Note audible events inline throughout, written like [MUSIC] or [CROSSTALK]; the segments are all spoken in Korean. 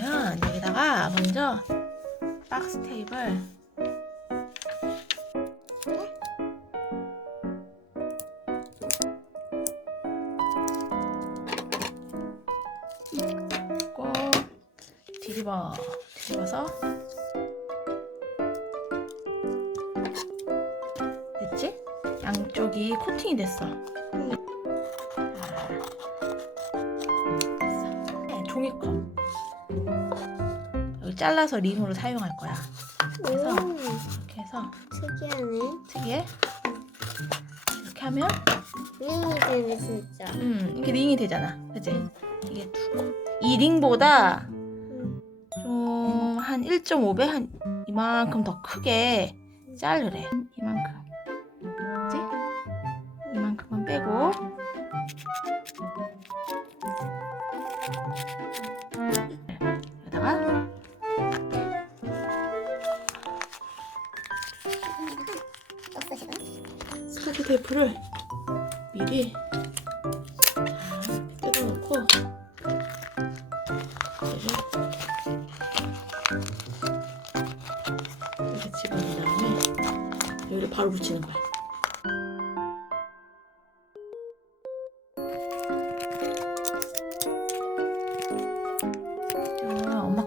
그러면 여기다가 먼저 박스 테이블 꼭 뒤집어 뒤집어서 됐지? 양쪽이 코팅이 됐어. 여기 잘라서 링으로 사용할 거야. 그래서 오, 이렇게 해서 특이하네. 특이해. 이렇게 하면 링이 되네 진짜. 음 이게 링이 되잖아, 그지? 이게 두고 이 링보다 음. 좀한 1.5배 한 이만큼 더 크게 자르래. 이만큼. 그지? 이만큼만 빼고 떴어 지금? 스카치 테이프를 미리 뜯어놓고 이렇게 집어넣은 다음에 여기를 바로 붙이는 거야.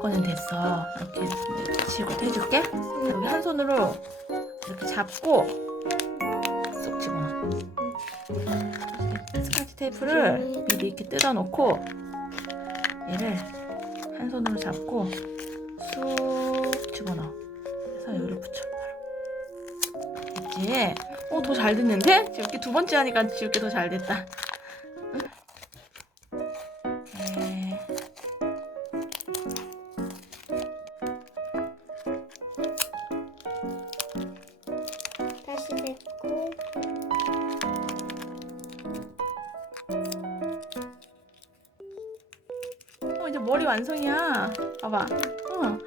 거는 됐어. 이렇게 지고 해줄게. 여기 한 손으로 이렇게 잡고 쏙 집어넣어. 이렇게 스카치 테이프를 미리 이렇게 뜯어놓고 얘를 한 손으로 잡고 쑥 집어넣어. 그래서 여기를 붙여. 바로. 됐지? 어, 더 잘 됐는데? 지우개 두 번째 하니까 지우개 더잘 됐다. 다시 됐고. 어, 이제 머리 완성이야. 봐봐. 어,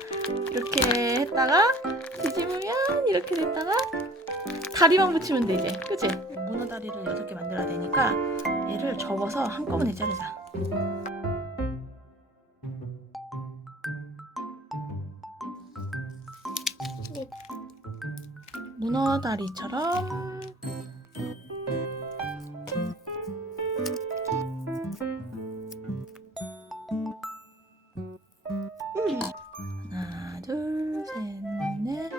이렇게 했다가 뒤집으면 이렇게 됐다가 다리만 붙이면 돼 이제. 그치? 문어 다리를 여섯 개 만들어야 되니까 얘를 접어서 한꺼번에 자르자. 문어 다리처럼 음. 하나, 둘, 셋, 넷,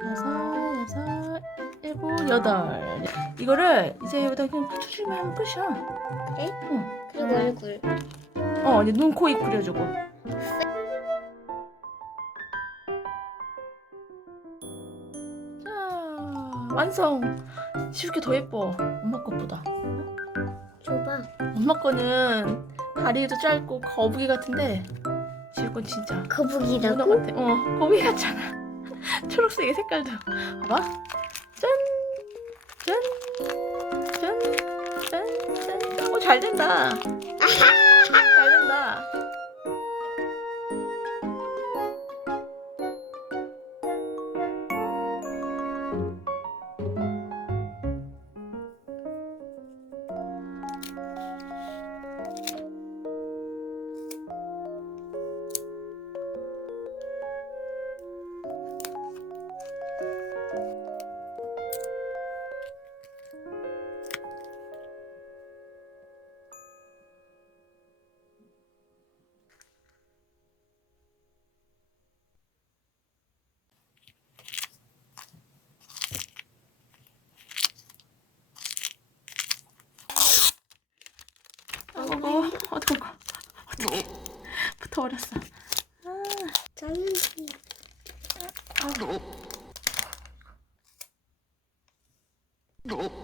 다섯, 여섯, 일곱, 여덟. 이거를 이제 여기다 그냥 붙여주면 하면 끝이야. 그래? 응. 그리고 얼굴. 어, 이제 눈, 코, 입 그려주고. 완성. 지우개 더 예뻐. 엄마 것보다. 줘봐. 엄마 거는 다리도 짧고 거북이 같은데 지우 건 진짜 문어 거북이라고? 같아. 어, 거북이 같잖아. [LAUGHS] 초록색의 색깔도. 봐봐. 짠, 짠, 짠, 짠, 짠. 오, 잘 된다. 어머 어떡해 어떡해 붙어버렸어 저는 아. 아.